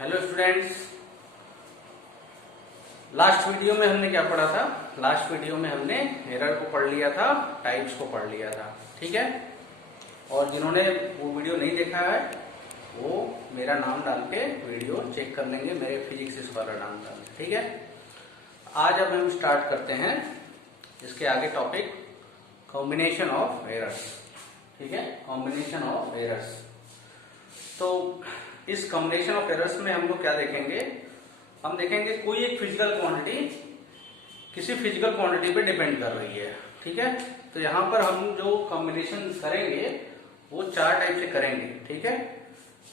Hello students, last video में हमने क्या पढ़ा था? लास्ट वीडियो में हमने एरर को पढ़ लिया था, टाइप्स को पढ़ लिया था, ठीक है। और जिन्होंने वो वीडियो नहीं देखा है वो मेरा नाम डाल के वीडियो चेक कर लेंगे, मेरे फिजिक्स स्कॉलर नाम डाल के, ठीक है। आज अब हम स्टार्ट करते हैं इसके आगे टॉपिक कॉम्बिनेशन ऑफ एरर्स, ठीक है। Combination of errors. तो इस कॉम्बिनेशन ऑफ एरर्स में हम लोग क्या देखेंगे? हम देखेंगे कोई एक फिजिकल क्वांटिटी किसी फिजिकल क्वांटिटी पे डिपेंड कर रही है, ठीक है। तो यहाँ पर हम जो कॉम्बिनेशन करेंगे वो चार टाइप से करेंगे, ठीक है।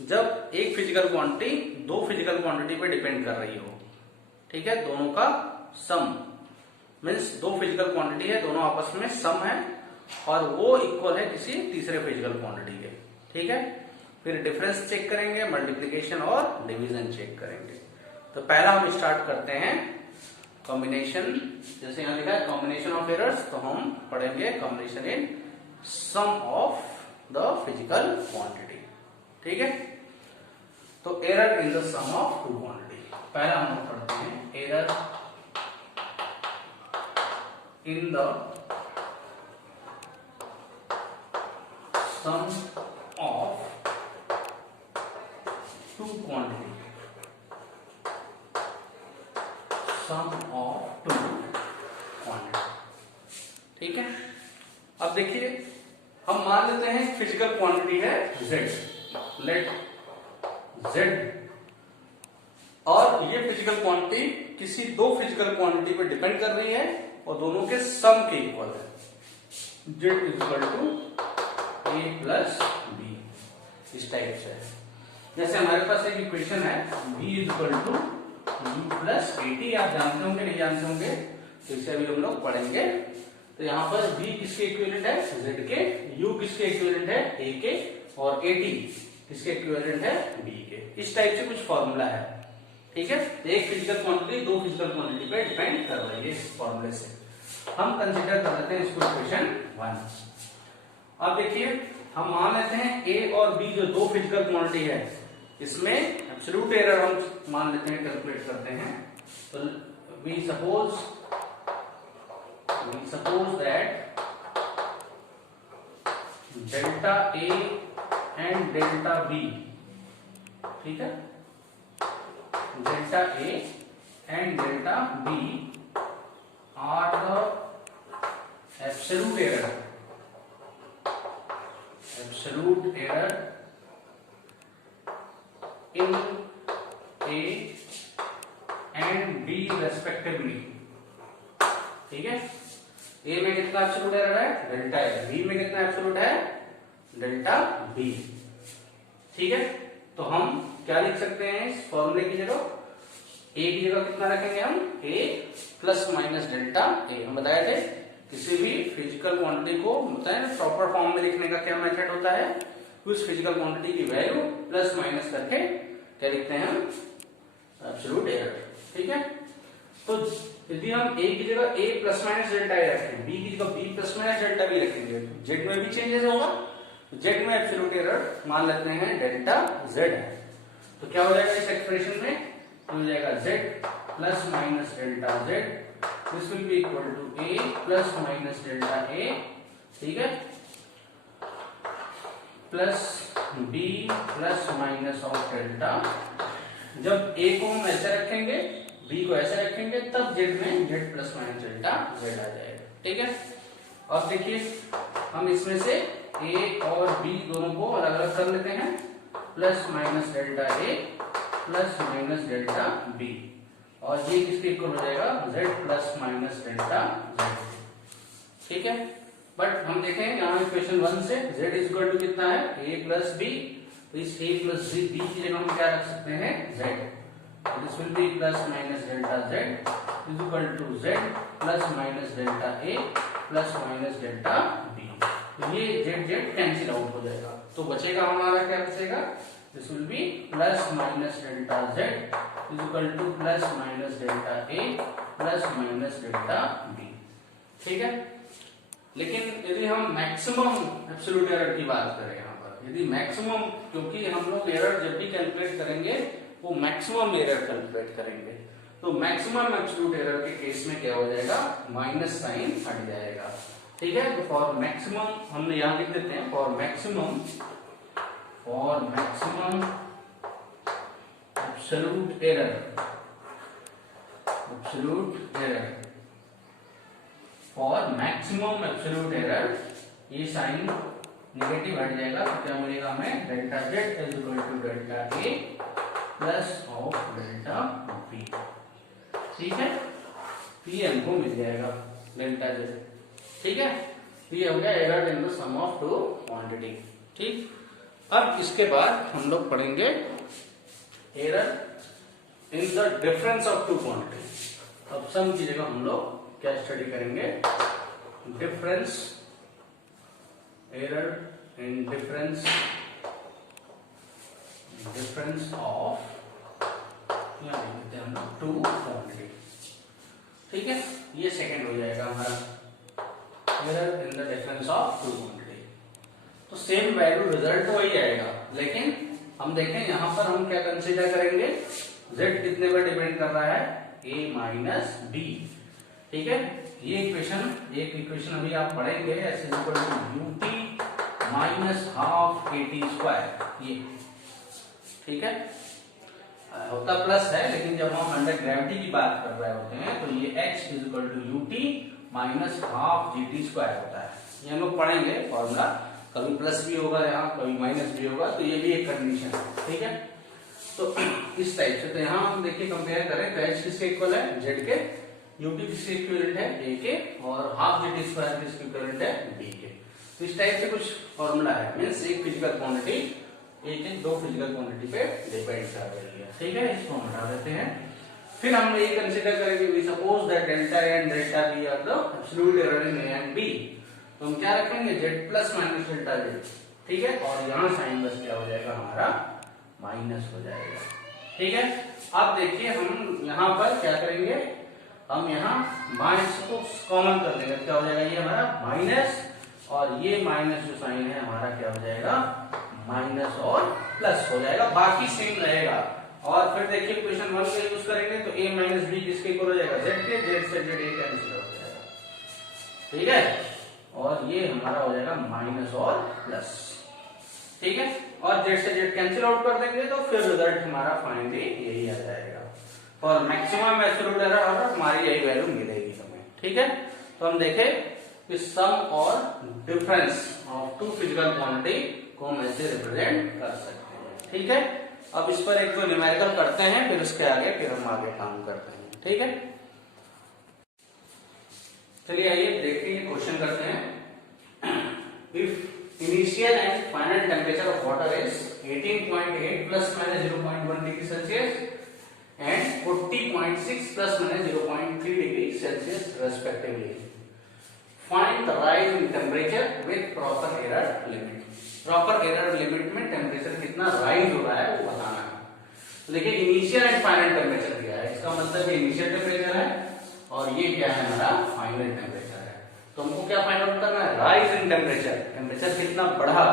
जब एक फिजिकल क्वांटिटी दो फिजिकल क्वांटिटी पे डिपेंड कर रही हो, ठीक है, दोनों का सम मीन्स दो फिजिकल क्वांटिटी है, दोनों आपस में सम है और वो इक्वल है किसी तीसरे फिजिकल क्वांटिटी के, ठीक है। फिर डिफरेंस चेक करेंगे, मल्टीप्लिकेशन और डिवीजन चेक करेंगे। तो पहला हम स्टार्ट करते हैं कॉम्बिनेशन, जैसे यहां लिखा है कॉम्बिनेशन ऑफ एरर्स, तो हम पढ़ेंगे combination in sum of the physical quantity, ठीक है। तो error in the sum of two quantity, पहला हम पढ़ते हैं error in the sum of two quantity, sum of two quantity, ठीक है। अब देखिए हम मान लेते हैं फिजिकल क्वांटिटी है z, लेट z, और ये फिजिकल क्वांटिटी किसी दो फिजिकल क्वांटिटी पे डिपेंड कर रही है और दोनों के सम के इक्वल है। z equal to a plus b, इस टाइप से। जैसे हमारे पास एक इक्वेशन है v equal to u plus a t, आप जानते होंगे नहीं जानते होंगे, तो इसे अभी हम लोग पढ़ेंगे। तो यहाँ पर v किसके इक्विवेलेंट है? z के, u किसके इक्विवेलेंट है? a के, और 80 किसके इक्विवेलेंट है? b के। इस टाइप से कुछ फॉर्मूला है, ठीक है। एक फिजिकल क्वांटिटी दो फिजिकल क्वांटिटी पे डिपेंड कर रही है, इस फॉर्मूले से हम कंसिडर कर लेते हैं इसको इक्वेशन 1। अब देखिए हम मान लेते हैं a और b जो दो फिजिकल क्वांटिटी है, इसमें एब्सोल्यूट एरर हम मान लेते हैं, कैलकुलेट करते हैं। तो we suppose that delta a and delta b, ठीक है, delta a and delta b are the absolute error in A and B respectively, ठीक है। A में कितना एब्सोल्यूट एरर है? डेल्टा A, B में कितना एब्सोल्यूट है? डेल्टा B, ठीक है। तो हम क्या लिख सकते हैं इस फॉर्मूले की जगह? A की जगह कितना रखेंगे हम? A plus minus delta A। हम बताए थे किसी भी फिजिकल क्वांटिटी को बताए ना प्रॉपर फॉर्म में लिखने का क्या मेथड होता है, उस फिजिकल क्वांटिटी की वैल्यू प्लस माइनस करके क्या लिखते हैं हम? एब्सोल्यूट एरर, ठीक है। तो यदि हम a की जगह a plus minus delta a रखें, b की जगह b plus minus delta b रखेंगे, z में भी चेंजेस होगा। z में एब्सोल्यूट एरर मान लेते हैं डेल्टा z है, तो क्या हो जाएगा इस एक्सप्रेशन में? हो जाएगा z plus minus delta z, this will be equal to a plus minus delta a, ठीक है, plus b plus minus of delta. जब a को हम ऐसे रखेंगे, b को ऐसे रखेंगे, तब z में z plus minus delta z आ जाएगा, ठीक है। अब देखिए हम इसमें से a और b दोनों को अलग अलग कर लेते हैं, plus minus delta a plus minus delta b, और ये किसके इक्वल हो जाएगा? z plus minus delta z, ठीक है। बट हम देखें यहाँ इक्वेशन 1 से z इक्वल टू कितना है? a प्लस b, तो इस a प्लस b की जगह हम क्या रख सकते हैं? z, this will be plus minus delta z is equal to z plus minus delta a plus minus delta b। तो ये z कैंसिल आउट हो जाएगा, तो बचेगा हमारा क्या बचेगा? This will be plus minus delta z is equal to plus minus delta a plus minus delta b, ठीक है। लेकिन यदि हम मैक्सिमम एब्सोल्यूट एरर की बात करें यहाँ पर, यदि मैक्सिमम, क्योंकि हम लोग एरर जब भी कैलकुलेट करेंगे वो मैक्सिमम एरर कैलकुलेट करेंगे। तो मैक्सिमम एब्सोल्यूट एरर के केस में क्या हो जाएगा, माइनस साइन हट जाएगा। ठीक है, तो फॉर मैक्सिमम हमने यहां लिख देते हैं, for maximum absolute error for maximum absolute error ये साइन नेगेटिव हट जाएगा। तो क्या मिलेगा हमें, delta z is equal to delta a plus of delta b. ठीक है, पी हमको मिल जाएगा डेल्टा जेड। ठीक है, ये हो गया error in the sum of two quantity. ठीक, अब इसके बाद हम लोग पढ़ेंगे error in the difference of two quantity. अब सम की जगह हम लोग क्या स्टडी करेंगे, difference, error in difference of two quantity. ठीक है, ये सेकंड हो जाएगा हमारा error in the difference of two quantity. तो सेम वैल्यू रिजल्ट तो वही आएगा, लेकिन हम देखें यहां पर हम क्या कंसीडर करेंगे, z कितने पर डिपेंड कर रहा है, a माइनस बी। ठीक है, ये इक्वेशन अभी आप पढ़ेंगे, s is equal to ut minus half at square. ये ठीक है, होता प्लस है, लेकिन जब हम अंडर ग्रेविटी की बात कर रहे होते हैं तो ये x is equal to ut minus half gt square होता है। ये हम लोग पढ़ेंगे फॉर्मूला, कभी प्लस भी होगा यहाँ, कभी माइनस भी होगा, तो ये भी एक कंडीशन है। ठीक है, तो इस टाइप से, तो यहाँ हम देखिए कंपेयर करें तो h किसके इक्वल है, z के, ut किसके इक्विवेलेंट है, a के, और हाफ gt स्क्वायर किसके इक्विवेलेंट है, b के। तो इस टाइप से कुछ फॉर्मूला है, मींस एक फिजिकल क्वांटिटी एक एक दो फिजिकल क्वांटिटी पे डिपेंड कर रही है। ठीक है, इसको हम हटा देते हैं। फिर हम ये कंसीडर करेंगे, we suppose that delta a and delta b are the absolute error in a and b। तो हम क्या रखेंगे, z plus minus delta z। ठीक है, और यहाँ साइन बस क्या हो जाएगा हमारा, माइनस हो जाएगा। ठीक है, अब देखिए हम यहाँ पर क्या करेंगे, हम यहाँ माइनस को कॉमन कर देंगे, क्या हो जाएगा, ये हमारा माइनस, और ये माइनस जो साइन है हमारा क्या हो जाएगा, माइनस और प्लस हो जाएगा, बाकी सेम रहेगा। और फिर देखिए इक्वेशन 1 का यूज करेंगे तो a माइनस बी किसके इक्वल हो जाएगा, z के, z से z a कैंसिल हो जाएगा। ठीक है, और ये हमारा हो जाएगा माइनस और प्लस। ठीक है, और z से z कैंसिल आउट कर देंगे तो फिर रिजल्ट हमारा फाइनली यही आ जाएगा, फॉर मैक्सिमम एब्सोल्यूट एरर, और हमारी यही वैल्यू मिलेगी हमें। ठीक है, तो हम देखें कि सम और difference of two physical quantity को हम ऐसे रिप्रेजेंट कर सकते हैं। ठीक है, अब इस पर एक दो न्यूमेरिकल करते हैं, फिर उसके आगे फिर हम आगे काम करते हैं। ठीक है, चलिए आइए देखते हैं, क्वेश्चन करते हैं। If initial and final temperature of water is 18.8 plus minus 0.1 degree Celsius and 40.6 plus minus 0.3 degree Celsius respectively, find the rise in temperature with proper error limit. Proper error limit में temperature कितना rise हो रहा है वो बताना है। देखिए initial and final temperature दिया है, इसका मतलब ये इनिशियल टेम्परेचर है और ये क्या है हमारा फाइनल टेम्परेचर है। तो हमको क्या फाइंड आउट करना है, राइज इन टेम्परेचर, टेम्परेचर कितना बढ़ा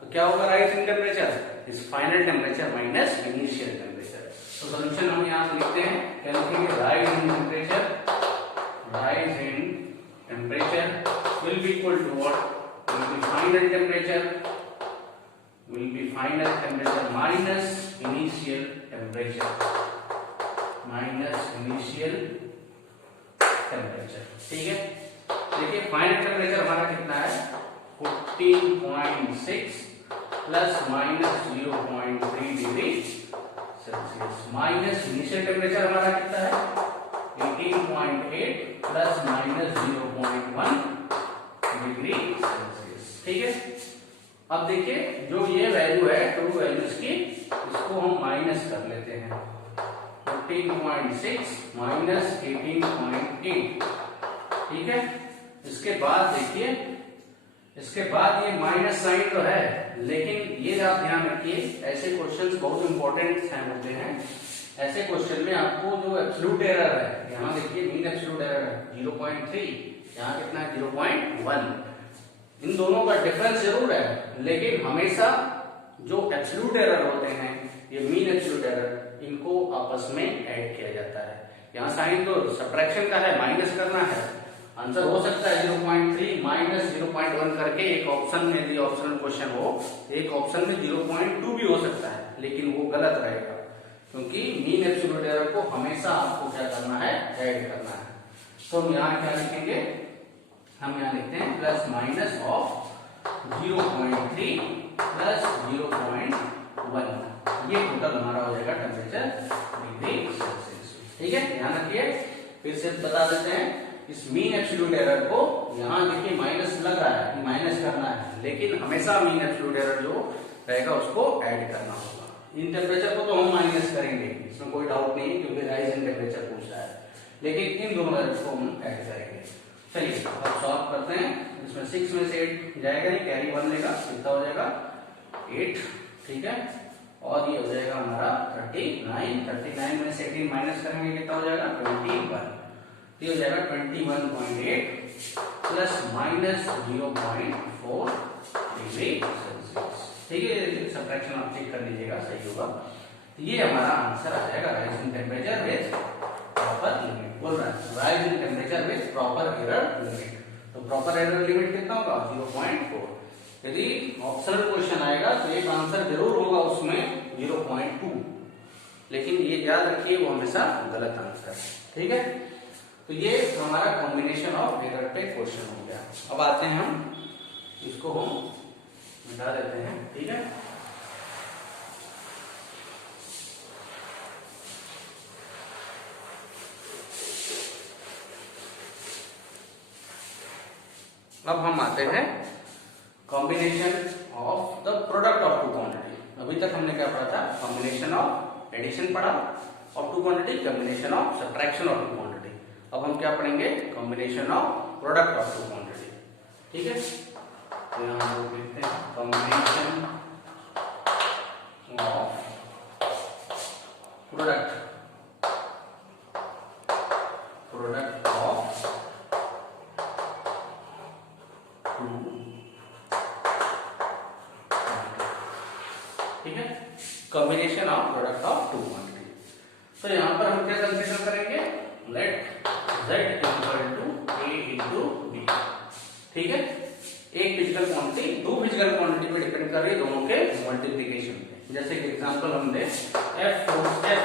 तो क्या होगा rise in temperature, is final temperature minus initial temperature. तो सॉल्यूशन हम यहाँ से लिखते हैं, क्या लिखेंगे, rise in temperature, rise in temperature will be equal to what, will be final temperature minus initial temperature, ठीक है। देखिए फाइनल टेम्परेचर हमारा कितना है, 14.6 plus minus 0.3 degree Celsius, minus initial temperature हमारा कितना है, 18.8 प्लस माइनस 0.1 डिग्री सेल्सियस। ठीक है, अब देखिए जो ये वैल्यू है, टू वैल्यूज की, इसको हम माइनस कर लेते हैं, 14.6 माइनस 18.8। ठीक है, इसके बाद देखिए, इसके बाद ये माइनस साइन तो है, लेकिन ये आप ध्यान रखिए, ऐसे क्वेश्चंस बहुत इंपॉर्टेंट होते हैं। ऐसे क्वेश्चन में आपको जो एब्सोल्यूट एरर है, यहाँ देखिए मीन एब्सोल्यूट एरर है 0.3, यहाँ कितना है 0.1, इन दोनों का डिफरेंस जरूर है, लेकिन हमेशा जो एब्सोल्यूट एरर होते हैं, ये मीन एब्सोल्यूट एरर, ये इनको आपस में ऐड किया जाता है। यहाँ साइन तो सब्ट्रैक्शन का है, माइनस करना है। आंसर हो सकता है 0.3 माइनस 0.1 करके एक ऑप्शन में, यदि ऑप्शनल क्वेश्चन हो, एक ऑप्शन में 0.2 भी हो सकता है, लेकिन वो गलत रहेगा क्योंकि मीन एब्सोल्यूट एरर को हमेशा आपको क्या करना है, ऐड करना है। तो हम यहाँ क्या लिखेंगे, हम यहाँ लिखते हैं प्लस माइनस ऑफ 0.3 प्लस 0.1, ये टोटल हमारा हो जाएगा टेम्परेचर डिग्री सेल्सियस। ठीक है, ध्यान रखिए। फिर से बता देते हैं, इस मीन एब्सोल्यूट एरर को यहाँ देखिए माइनस लग रहा है, माइनस करना है, लेकिन हमेशा मीन एब्सोल्यूट एरर जो रहेगा उसको ऐड करना होगा। इन टेम्परेचर को तो हम माइनस करेंगे, इसमें कोई डाउट नहीं है क्योंकि राइज इन टेम्परेचर पूछ रहा है, लेकिन इन दोनों एरर को हम ऐड करेंगे। चलिए अब सॉल्व करते हैं। इसमें 6 में से 8 जाएगा नहीं, कैरी 1 लेगा, कितना हो जाएगा 8। ठीक है, और ये हो जाएगा हमारा 39 में से 18 माइनस करेंगे, कितना हो जाएगा 21। ये हो जाएगा 21.8 प्लस माइनस 0.4 डिग्री सेल्सियस। ठीक है, सब्ट्रैक्शन आप चेक कर लीजिएगा, सही होगा। ये हमारा आंसर आ जाएगा rise in temperature with proper limit. बोल रहा है rise in temperature with proper error limit. तो प्रॉपर एरर लिमिट कितना होगा 0.4। यदि ऑप्शनल क्वेश्चन आएगा तो एक आंसर जरूर होगा उसमें 0.2, लेकिन ये याद रखिए वो हमेशा गलत आंसर है। ठीक है, तो ये हमारा कॉम्बिनेशन ऑफ एरर पे क्वेश्चन हो गया। अब आते हैं हम इसको हम मिटा देते हैं। ठीक है, अब हम आते हैं combination of the product of two quantity. अभी तक हमने क्या पढ़ा था, कॉम्बिनेशन ऑफ एडिशन पढ़ा, और two quantity combination of subtraction of two quantity. अब हम क्या पढ़ेंगे, combination of product of two quantity. ठीक है, तो यहां हम लोग लिखते हैं combination of product of two. ठीक है, combination of product of two quantity. तो यहां पर हम क्या कंसीडर करेंगे, let z equal to a into b। ठीक है, एक फिजिकल क्वांटिटी दो फिजिकल क्वांटिटी पे डिपेंड कर रही है, दोनों के मल्टीप्लिकेशन पे। जैसे कि एग्जांपल हम दे f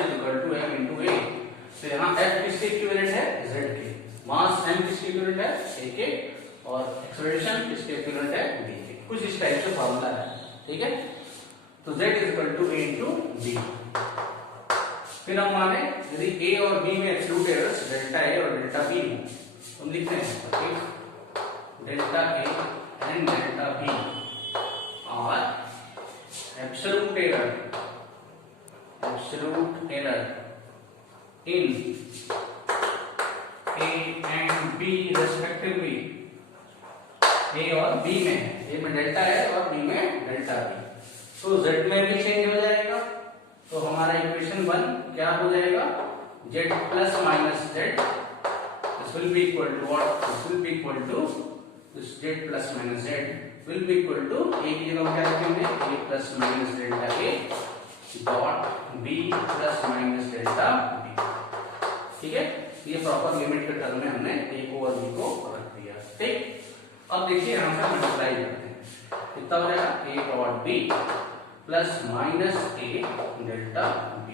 equal to m into a, तो यहाँ f किसके इक्विवेलेंट है, z के। मास m किसके इक्विवेलेंट है, a के, और एक्सेलरेशन किसके इक्विवेलेंट है, b के। कुछ इस टाइप से फॉर्मूला है। ठीक है, तो z equal to a into b। फिर हम माने यदि a और b में एब्सोल्यूट एरर्स डेल्टा a और डेल्टा b हो, हम लिखते हैं delta a and delta b are absolute error in a and b respectively. a और b में है, a में डेल्टा है और b में डेल्टा b, तो z में भी चेंज हो जाएगा। तो हमारा इक्वेशन 1 क्या हो जाएगा, z plus minus z, this will be equal to what, this will be equal to this z plus minus z will be equal to a की जगह क्या रखेंगे, a plus minus delta a dot b plus minus delta b। ठीक है, ये proper limit के term में हमने a को और b को रख दिया। ठीक, अब देखिए यहां से मल्टीप्लाई करते हैं, कितना हो जाएगा a dot b plus minus a delta b।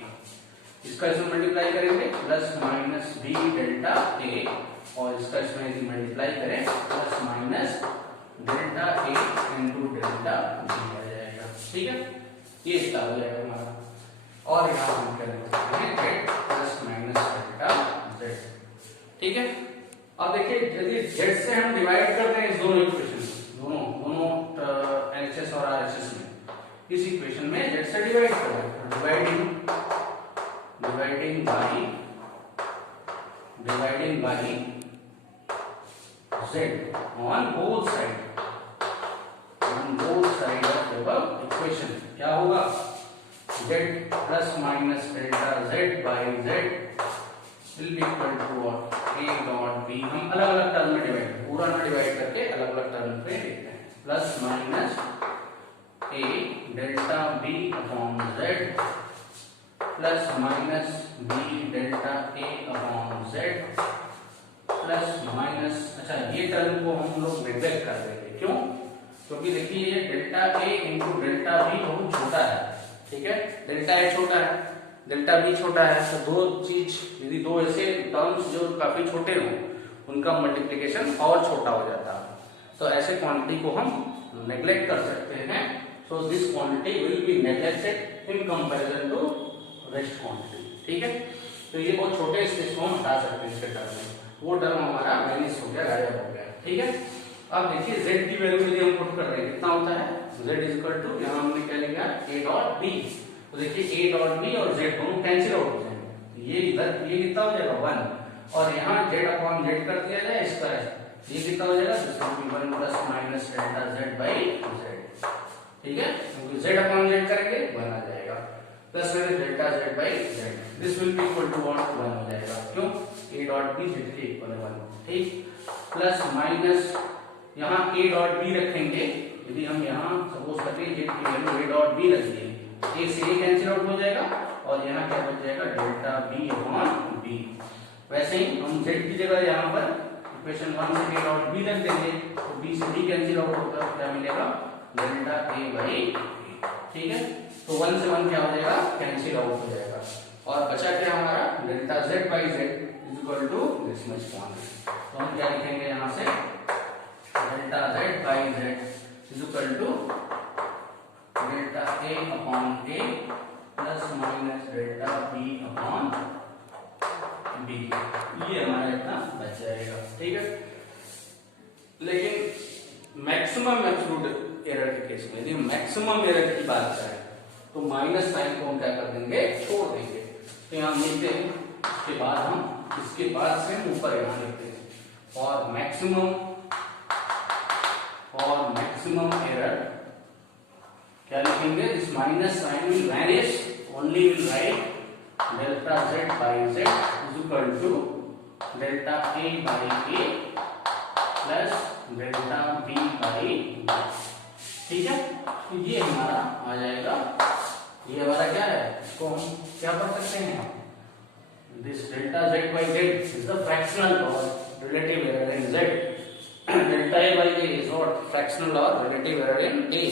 इसका इसमें मल्टीप्लाई करेंगे plus minus b delta a, और इसका इसमें यदि मल्टीप्लाई करें plus minus delta a into delta b आ जाएगा। ठीक है, ये इसका हो जाएगा हमारा, और यहाँ हम क्या लिख सकते हैं z plus minus delta z। ठीक है, अब देखिए यदि z से हम डिवाइड करते हैं इस दोनों इक्वेशन, दोनों LHS और RHS में, इस इक्वेशन में z से डिवाइड करें, dividing by z on both side of the equation, क्या होगा z plus minus delta z by z will be equal to what, a dot b। हम अलग अलग टर्म में डिवाइड, पूरा ना डिवाइड करके अलग अलग टर्म पे लिखते हैं, plus minus a delta b upon z plus minus b delta A upon z plus minus, अच्छा ये टर्म को हम लोग नेग्लेक्ट कर देंगे, क्यों? क्योंकि देखिए ये delta A into delta B बहुत छोटा है, ठीक है, डेल्टा ए छोटा है, डेल्टा बी छोटा है, तो दो चीज यदि दो ऐसे टर्म्स जो काफी छोटे हों उनका मल्टीप्लिकेशन और छोटा हो जाता है, तो ऐसे क्वांटिटी को हम नेग्लेक्ट कर सकते हैं। So this quantity will be neglected in comparison to rest quantity, ठीक है। तो ये बहुत छोटे इसको हम हटा सकते हैं इसके टर्म में, वो टर्म हमारा माइनस हो गया, गायब हो गया, ठीक है। अब देखिए z की वैल्यू यदि हम पुट कर रहे हैं कितना होता है, z इज इक्वल टू, यहाँ हमने क्या लिखा a डॉट b, तो देखिए a डॉट b और z दोनों कैंसिल आउट हो जाएंगे, ये इधर ये कितना हो जाएगा 1, और यहाँ z अपॉन z कर दिया जाए इसका, ये कितना हो जाएगा, this will be 1 plus minus delta z by z, ठीक है, क्योंकि z अपॉन z करेंगे 1 आ जाएगा, plus delta z by z, this will be equal to 1 हो जाएगा, क्यों, a डॉट b z के इक्वल है 1, ठीक, प्लस माइनस यहाँ a डॉट b रखेंगे, यदि हम यहाँ सपोज करते हैं z की वैल्यू a डॉट b रख दिए, a से a कैंसिल आउट हो जाएगा और यहाँ क्या बच जाएगा डेल्टा b अपॉन b। वैसे ही हम z की जगह यहाँ पर इक्वेशन 1 से a डॉट b रख देंगे, तो b से b कैंसिल आउट होगा, क्या मिलेगा डेल्टा a बाई b, ठीक है, तो 1 से 1 क्या हो जाएगा कैंसिल आउट हो जाएगा, और बचा क्या हमारा delta z by z is equal to this much quantity, तो हम क्या लिखेंगे यहाँ से delta z by z is equal to delta a upon a plus minus delta b upon b, ये हमारा इतना बच जाएगा, ठीक है। लेकिन मैक्सिमम एब्सोल्यूट एरर के केस में, यदि मैक्सिमम एरर की बात करें तो माइनस साइन को हम क्या कर देंगे, छोड़ देंगे, तो यहाँ लिखते हैं, उसके बाद हम इसके बाद से ऊपर यहाँ लिखते हैं, और मैक्सिमम एरर क्या लिखेंगे, this minus sign will vanish, only will write delta z by z is equal to delta a by a plus delta b by b, ठीक है, तो ये हमारा आ जाएगा, ये हमारा क्या है, इसको हम क्या पढ़ सकते हैं, this delta z by z is the fractional और relative error in z, delta a by a is what, fractional or relative error in a,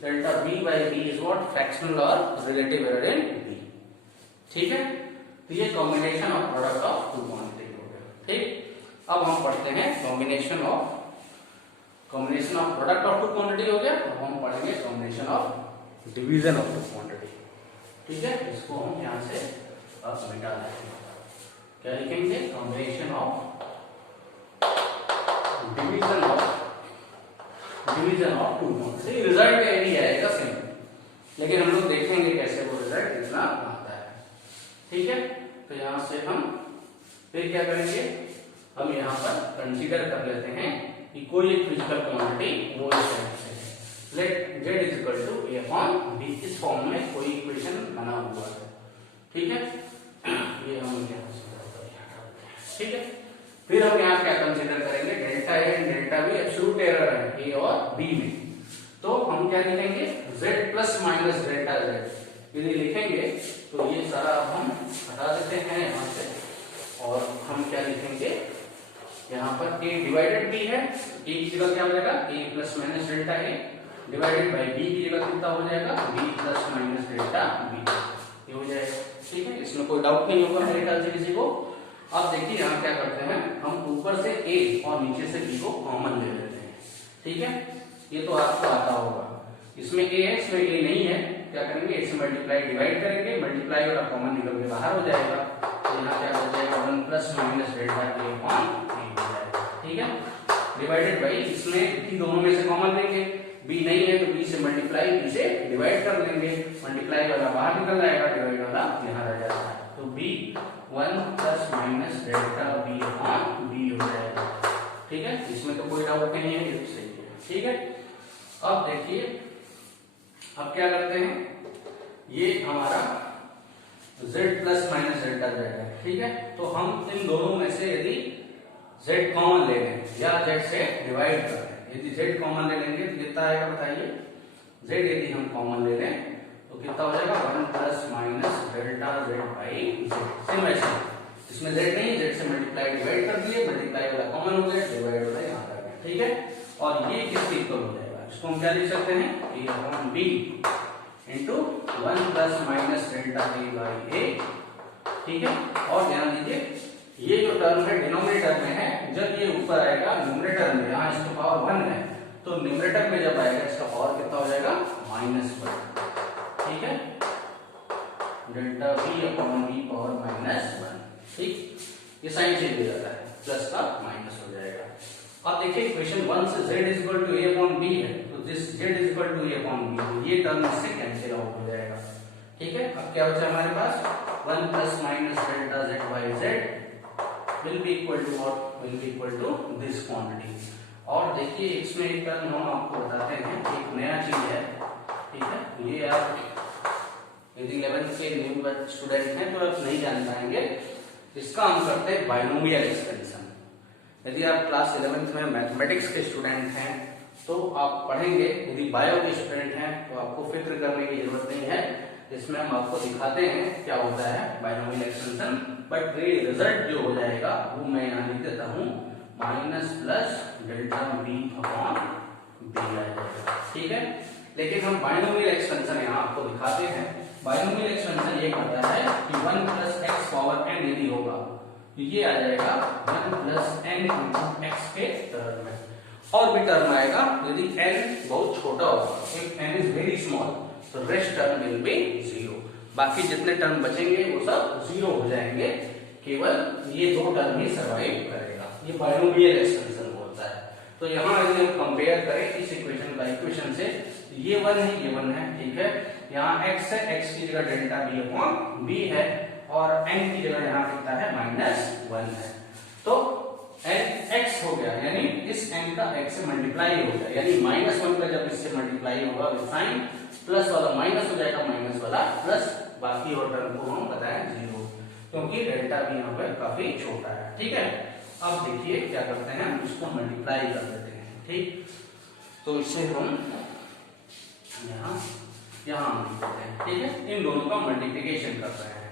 delta b by b is what, fractional or relative error in b, ठीक है। तो ये combination of product of two quantity हो गया, ठीक। अब हम पढ़ते हैं combination of product of two quantity हो गया, अब हम पढ़ेंगे combination of division of two quantity, ठीक है। इसको हम यहाँ से अब मिटा देंगे, क्या लिखेंगे, combination of division of two quantity, result यही आएगा सेम, लेकिन हम लोग देखेंगे कैसे वो रिजल्ट इतना आता है, ठीक है। तो यहाँ से हम फिर क्या करेंगे, हम यहाँ पर कंसीडर कर लेते हैं कि कोई एक फिजिकल क्वांटिटी वो इस तरह से है, let z is equal to a upon b, इस फॉर्म में कोई इक्वेशन बना हुआ है, ठीक है, ये हम यहाँ से ठीक है। फिर हम यहाँ क्या कंसीडर करेंगे, delta a and delta b absolute error है a और b में, तो हम क्या लिखेंगे z plus minus delta z, यदि लिखेंगे तो ये सारा अब हम हटा देते हैं यहाँ से, और हम क्या लिखेंगे यहाँ पर a डिवाइडेड b है, a की जगह क्या हो जाएगा a plus minus delta a divided by b की जगह कितना हो जाएगा b plus minus delta b, ये हो जाएगा, ठीक है, इसमें कोई डाउट नहीं होगा मेरे ख्याल से किसी को। अब देखिए यहाँ क्या करते हैं, हम ऊपर से a और नीचे से b को कॉमन ले लेते हैं, ठीक है, ये तो आपको आता होगा, इसमें a है, इसमें a नहीं है, क्या करेंगे a से मल्टीप्लाई डिवाइड करेंगे, मल्टीप्लाई और कॉमन निकल के बाहर हो जाएगा, तो यहाँ क्या हो जाएगा 1 plus minus delta a upon b हो जाएगा, ठीक है, डिवाइडेड बाई, इसमें दोनों में से कॉमन लेंगे, b नहीं है तो b से मल्टीप्लाई, b से डिवाइड कर लेंगे, मल्टीप्लाई वाला बाहर निकल जाएगा, डिवाइड वाला यहाँ रह जाता है, तो b 1 plus minus delta b upon b हो जाएगा, ठीक है, इसमें तो कोई डाउट नहीं है, ये सही है, ठीक है। अब देखिए अब क्या करते हैं, ये हमारा z plus minus delta z है, ठीक है, तो हम इन दोनों में से यदि z कॉमन ले लें या z से डिवाइड कर लें, यदि z कॉमन ले लेंगे तो कितना आएगा बताइए, z यदि हम कॉमन ले लें तो तो कितना हो जाएगा 1 plus minus delta z by Z. Same ऐसे इसमें जेड नहीं, जेड से मल्टीप्लाई डिवाइड कर दिए, मल्टीप्लाई वाला कॉमन हो गया, डिवाइड वाला यहाँ कर गया, ठीक है। और ये किसके इक्वल हो जाएगा, इसको हम क्या लिख सकते हैं, A upon B into 1 plus minus delta A by A, ठीक है। और ध्यान दीजिए ये जो टर्म है डिनोमिनेटर में है, जब ये ऊपर आएगा न्यूमरेटर में, यहाँ इसका पावर 1 है, तो न्यूमरेटर में जब आएगा इसका पावर कितना हो जाएगा -1, ठीक है। Delta B upon b power -1, ठीक। ये साइन चेंज हो जाता है, प्लस का माइनस हो जाएगा। अब देखिए इक्वेशन 1 से z is equal to a upon b है, तो this z is equal to a upon b, ये टर्म इससे कैंसिल आउट हो जाएगा, ठीक है। अब क्या बचा हमारे पास 1 plus minus delta z by z will be equal to what, will be equal to this quantity। और देखिए इसमें एक टर्म हम आपको बताते हैं, एक नया चीज है, ठीक है। ये आप यदि 11th के न्यू स्टूडेंट हैं तो आप नहीं जान पाएंगे, इसका हम करते हैं बाइनोमियल एक्सपेंशन। यदि आप क्लास 11th में मैथमेटिक्स के स्टूडेंट हैं तो आप पढ़ेंगे, यदि बायो के स्टूडेंट हैं तो आपको फिक्र करने की जरूरत नहीं है, इसमें हम आपको दिखाते हैं क्या होता है बाइनोमियल एक्सपेंशन। बट रिजल्ट जो हो जाएगा वो मैं यहाँ लिख देता हूँ minus plus delta B upon B आ जाएगा, ठीक है। लेकिन हम बाइनोमियल एक्सपेंशन यहाँ आपको दिखाते हैं। बाइनोमियल एक्सपेंशन ये कहता है कि 1 प्लस एक्स पावर एन यदि होगा तो ये आ जाएगा 1 प्लस एन इंटू एक्स के टर्म में, और भी टर्म आएगा यदि एन बहुत छोटा होगा, if n is very small तो रेस्ट टर्म विल बी 0, बाकी जितने टर्म बचेंगे वो सब 0 हो जाएंगे, केवल ये दो टर्म ही सर्वाइव करेगा। ये बाइनोमियल एक्सपेंशन बोलता है। तो यहाँ यदि हम कंपेयर करें इस इक्वेशन का इक्वेशन से, ये 1 है, ये 1 है, ठीक है। यहाँ x है, x की जगह डेल्टा b अपॉन b है, और n की जगह यहाँ कितना है -1 है, तो n x हो गया, यानी इस n का x से मल्टीप्लाई हो गया, यानी -1 का जब इससे मल्टीप्लाई होगा विद साइन, प्लस वाला माइनस हो जाएगा, माइनस वाला प्लस, बाकी और टर्म को हम बताएं 0, क्योंकि डेल्टा भी यहाँ पर काफी छोटा है, ठीक है। अब देखिए क्या करते हैं, इसको मल्टीप्लाई कर देते हैं, ठीक। तो इसे हम यहाँ लिख देते हैं, ठीक है। इन दोनों का मल्टीप्लिकेशन कर रहे हैं,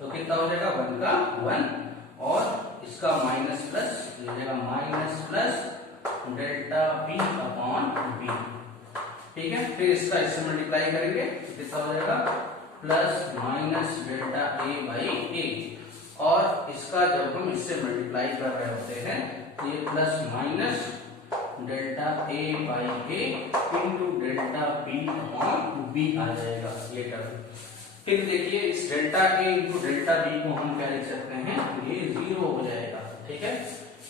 तो कितना हो जाएगा 1 का 1 और इसका माइनस प्लस हो जाएगा minus plus delta B upon b, ठीक है। फिर इसका इससे मल्टीप्लाई करेंगे तो कितना हो जाएगा plus minus delta A by A, और इसका जब हम इससे मल्टीप्लाई कर रहे होते हैं तो ये plus minus delta A by A into delta B upon B आ जाएगा, ये टर्म। फिर देखिए इस delta A into delta B को हम क्या लिख सकते हैं, ये 0 हो जाएगा, ठीक है,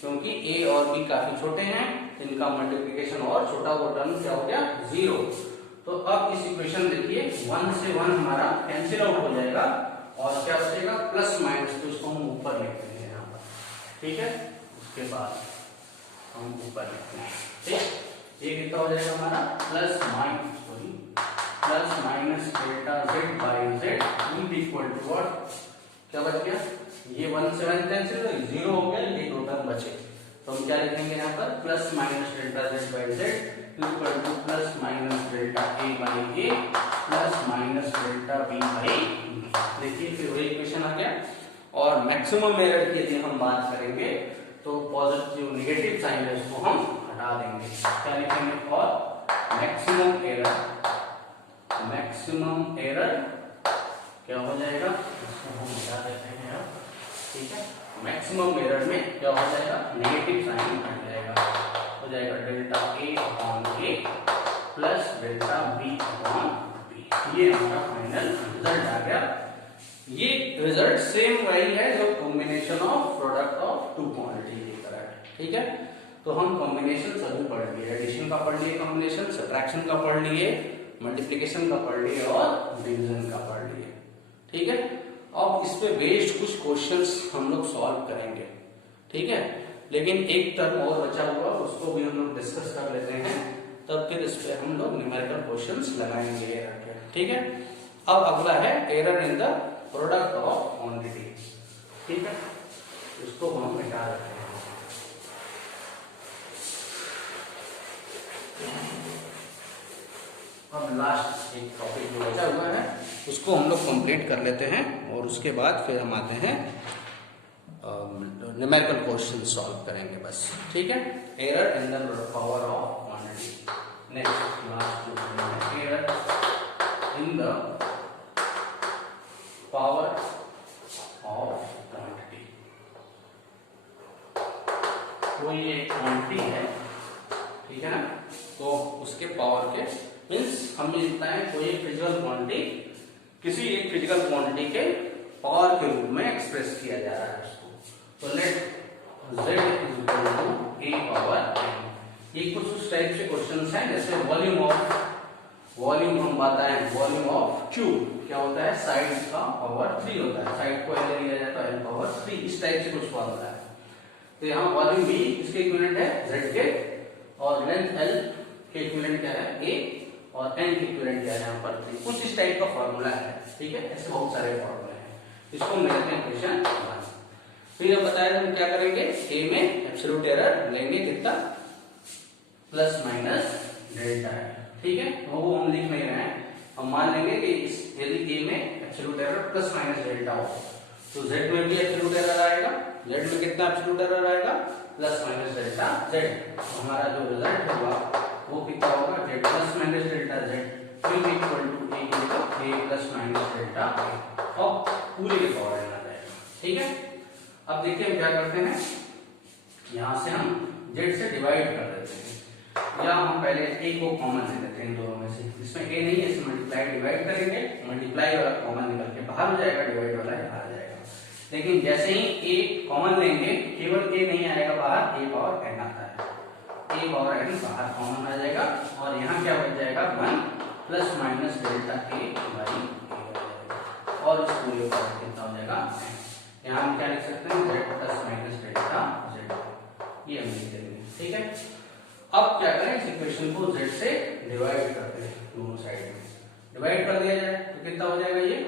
क्योंकि ए और बी काफी छोटे हैं, इनका मल्टीप्लिकेशन और छोटा, वो टर्म क्या हो गया 0। तो अब इस इक्वेशन देखिए 1 से 1 हमारा कैंसिल आउट हो जाएगा, और क्या बचेगा प्लस माइनस, तो इसको हम ऊपर लिख देंगे यहाँ पर, ठीक है। उसके बाद हम ऊपर लिखते हैं, ठीक। ये कितना हो जाएगा हमारा plus minus delta z by z equal to what, क्या बच गया, ये 1 से 1 कैंसिल हो 0 हो गया, ये दो टर्म बचे, तो हम क्या लिखेंगे यहाँ पर plus minus delta z by z equal to plus minus delta A by a plus minus delta b by b. देखिए फिर वही इक्वेशन आ गया। और मैक्सिमम एरर की यदि हम बात करेंगे तो पॉजिटिव नेगेटिव साइन है उसको हम हटा देंगे, क्या लिखेंगे, और मैक्सिमम एरर क्या हो जाएगा, इसको हम हटा देते हैं अब, ठीक है। मैक्सिमम एरर में क्या हो जाएगा, नेगेटिव साइन हट जाएगा, हो जाएगा delta A upon A plus delta B upon B. ये हमारा फाइनल रिजल्ट आ गया। ये रिजल्ट सेम वही है जो combination of product of two quantity की तरह है, ठीक है। तो हम कॉम्बिनेशन सभी पढ़ लिए, एडिशन का पढ़ लिए, कॉम्बिनेशन, सब्ट्रैक्शन का पढ़ लिए, मल्टीप्लिकेशन का पढ़ लिए और डिवीजन का पढ़ लिए, ठीक है। अब इस पे बेस्ड कुछ क्वेश्चंस हम लोग सॉल्व करेंगे, ठीक है। लेकिन एक टर्म और बचा हुआ, उसको भी हम लोग डिस्कस कर लेते हैं, तब फिर इस पे हम लोग न्यूमेरिकल क्वेश्चंस लगाएंगे, ठीक है। अब अगला है error in the product of quantity, ठीक है। इसको हम मिटा देते हैं। अब लास्ट एक टॉपिक जो बचा हुआ है उसको हम लोग कंप्लीट कर लेते हैं और उसके बाद फिर हम आते हैं न्यूमेरिकल क्वेश्चन सॉल्व करेंगे बस, ठीक है। Error in the power of quantity. Next last question है error in the power of quantity. कोई एक क्वांटिटी है, ठीक है ना, तो उसके पावर के मीन्स हमें लिखना है कोई एक फिजिकल क्वांटिटी किसी एक फिजिकल क्वांटिटी के पावर के रूप में एक्सप्रेस किया जा रहा है उसको। तो let z is equal to a power n। ये कुछ उस टाइप से क्वेश्चंस हैं जैसे वॉल्यूम हम बताएं, वॉल्यूम ऑफ क्यूब क्या होता है, साइड का पावर 3 होता है, साइड को l लिया जाए तो l पावर 3, इस टाइप से कुछ फॉर्मूला है। तो यहाँ वॉल्यूम v इसके इक्विवेलेंट है z के, और लेंथ l के इक्विवेलेंट क्या है a, और n के इक्विवेलेंट क्या है यहाँ पर 3, कुछ इस टाइप का फॉर्मूला है, ठीक है। ऐसे बहुत सारे फॉर्मूले हैं, इसको हम लेते हैं क्वेश्चन 1। फिर अब बताया हम क्या करेंगे, a में एब्सोल्यूट एरर लेंगे कितना, प्लस माइनस डेल्टा है, ठीक है। वो हम लिख नहीं रहे हैं, हम मान लेंगे कि यदि a में absolute error plus minus delta हो तो z में भी एब्सोल्यूट एरर आएगा, z में कितना एब्सोल्यूट एरर आएगा, प्लस माइनस डेल्टा z। हमारा जो रिजल्ट होगा वो कितना होगा, z plus minus delta z will be equal to a plus minus delta और पूरे के पावर n आ जाएगा, ठीक है। अब देखिए हम क्या करते हैं, यहां से हम z से डिवाइड कर देते हैं, या हम पहले a को कॉमन ले लेते हैं दोनों में से। इसमें a नहीं है, इसमें मल्टीप्लाई डिवाइड करेंगे, मल्टीप्लाई वाला कॉमन निकल के बाहर हो जाएगा, डिवाइड वाला बाहर आ जाएगा। लेकिन जैसे ही a कॉमन लेंगे केवल a नहीं आएगा बाहर, a पावर n आता है, a पावर n बाहर कॉमन आ जाएगा, और यहाँ क्या बच जाएगा 1 plus minus delta a by a, और इस पूरे पावर कितना हो जाएगा, यहाँ हम क्या लिख सकते हैं, z plus minus delta z, ये हम लिख देंगे, ठीक है। अब क्या करें, इस इक्वेशन को z से डिवाइड करते हैं, दोनों साइड में डिवाइड कर दिया जाए तो कितना हो जाएगा, ये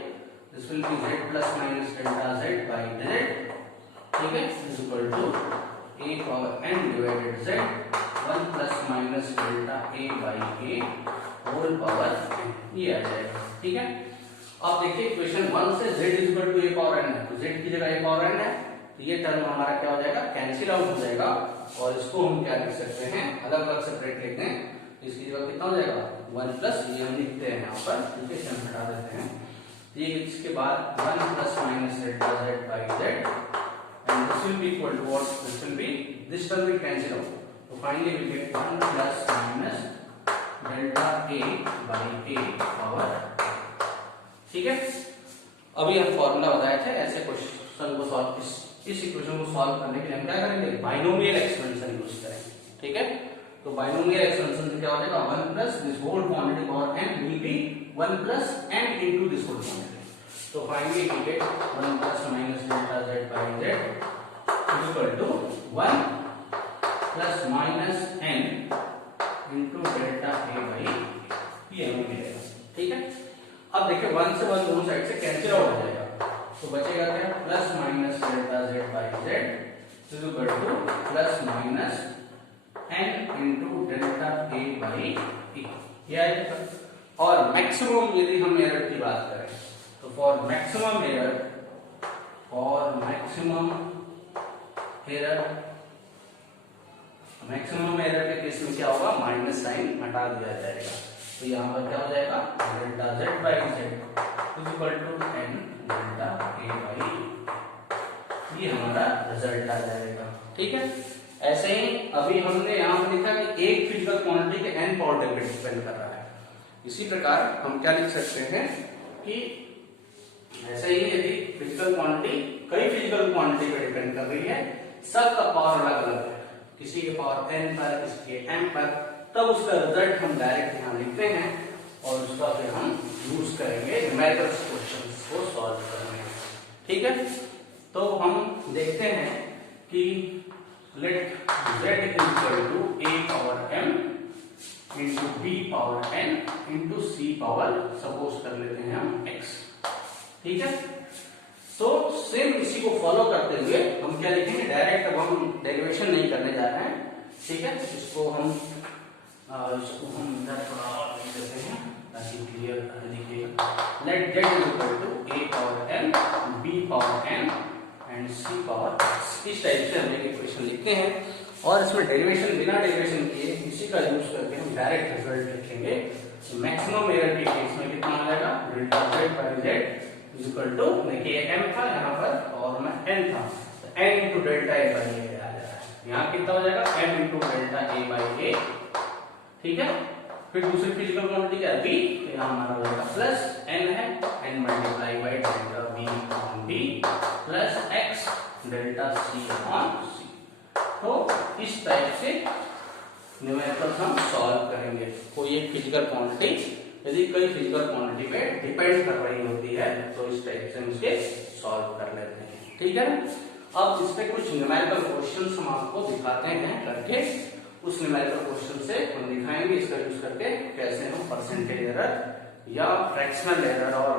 this will be z plus minus delta z by z, ठीक है, is equal to a power n divided z 1 plus minus delta a by a whole power n, ये आ जाएगा, ठीक है। अब देखिए इक्वेशन 1 से z is equal to a power n है, तो z की जगह a पावर n है, तो ये टर्म हमारा क्या हो जाएगा, कैंसिल आउट हो जाएगा, और इसको हम क्या लिख सकते हैं, अलग अलग सेपरेट लिखते हैं, इसकी जगह कितना हो जाएगा 1 प्लस, ये हम लिखते हैं यहाँ पर, ठीक है, हम हटा देते हैं, ये इसके बाद 1 plus minus delta z by z, and this will be equal to what, this will be, this term will cancel out, so finally we get 1 plus minus delta a by a power, ठीक है। अभी हम formula बताए थे, ऐसे question को solve, इस equation को सॉल्व करने के लिए हम क्या करेंगे, बाइनोमियल एक्सपेंशन यूज करेंगे, ठीक है। तो बाइनोमियल एक्सपेंशन से क्या हो जाएगा, 1 plus this whole quantity power n will be 1 plus n into this whole quantity, तो finally we get 1 plus minus delta z by z is equal to 1 plus minus n into delta a by ये हमें मिलेगा, ठीक है। अब देखिए 1 से 1 दोनों साइड से कैंसिल आउट हो जाएगा, तो बचेगा क्या, plus minus delta z by z is equal to plus minus n into delta a by e, ये आएगा। और मैक्सिमम यदि हम एरर की बात करें तो फॉर मैक्सिमम एरर के केस में क्या होगा, माइनस साइन हटा दिया जाएगा, तो यहाँ पर क्या हो जाएगा, delta z by z is equal to n delta a by, ये हमारा रिजल्ट आ जाएगा, ठीक है। ऐसे ही अभी हमने यहाँ पर लिखा कि एक फिजिकल क्वांटिटी के n पावर पे डिपेंड कर रहा है, इसी प्रकार हम क्या लिख सकते हैं कि ऐसे ही यदि फिजिकल क्वांटिटी कई फिजिकल क्वांटिटी पे डिपेंड कर रही है, सबका पावर अलग अलग है, किसी के पावर n पर, किसी के m पर, तब उसका रिजल्ट हम डायरेक्ट यहाँ लिखते हैं और उसका फिर हम यूज करेंगे न्यूमेरिकल क्वेश्चंस को सॉल्व करने में, ठीक है। तो हम देखते हैं कि let z equal to a power m into b power n into c power, suppose कर लेते हैं हम x, ठीक है। तो सेम इसी को फॉलो करते हुए हम क्या लिखेंगे, डायरेक्ट अब हम डेरिवेशन नहीं करने जा रहे हैं, ठीक है। इसको हम इधर थोड़ा और लिख देते हैं, ताकि क्लियर दिखे। Let z is equal to a power n, b power n and c power x। इस टाइप से हम एक इक्वेशन लिखते हैं और इसमें डेरिवेशन बिना डेरिवेशन किए इसी का यूज करके हम डायरेक्ट रिजल्ट लिखेंगे। मैक्सिमम एरर के केस में कितना आ जाएगा, delta z by z is equal to, देखिए m था यहाँ पर और मैं n था, तो n into delta a by a आ जाएगा। यहाँ कितना हो जाएगा, m into delta a by a, ठीक है। फिर दूसरी फिजिकल क्वांटिटी क्या है, b, तो यहाँ हमारा हो जाएगा प्लस n है, n multiply by delta b upon b plus x delta c upon c। तो इस टाइप से न्यूमेरिकल हम सॉल्व करेंगे। कोई एक फिजिकल क्वांटिटी यदि कई फिजिकल क्वांटिटी पे डिपेंड कर रही होती है तो इस टाइप से हम इसके सॉल्व कर लेते हैं, ठीक है। अब इस पे कुछ न्यूमेरिकल क्वेश्चंस हम आपको दिखाते हैं करके। उस न्यूमेरिकल क्वेश्चन से हम दिखाएंगे इसका यूज करके कैसे हम परसेंटेज एरर या फ्रैक्शनल एरर और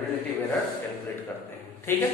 रिलेटिव एरर कैलकुलेट करते हैं, ठीक है।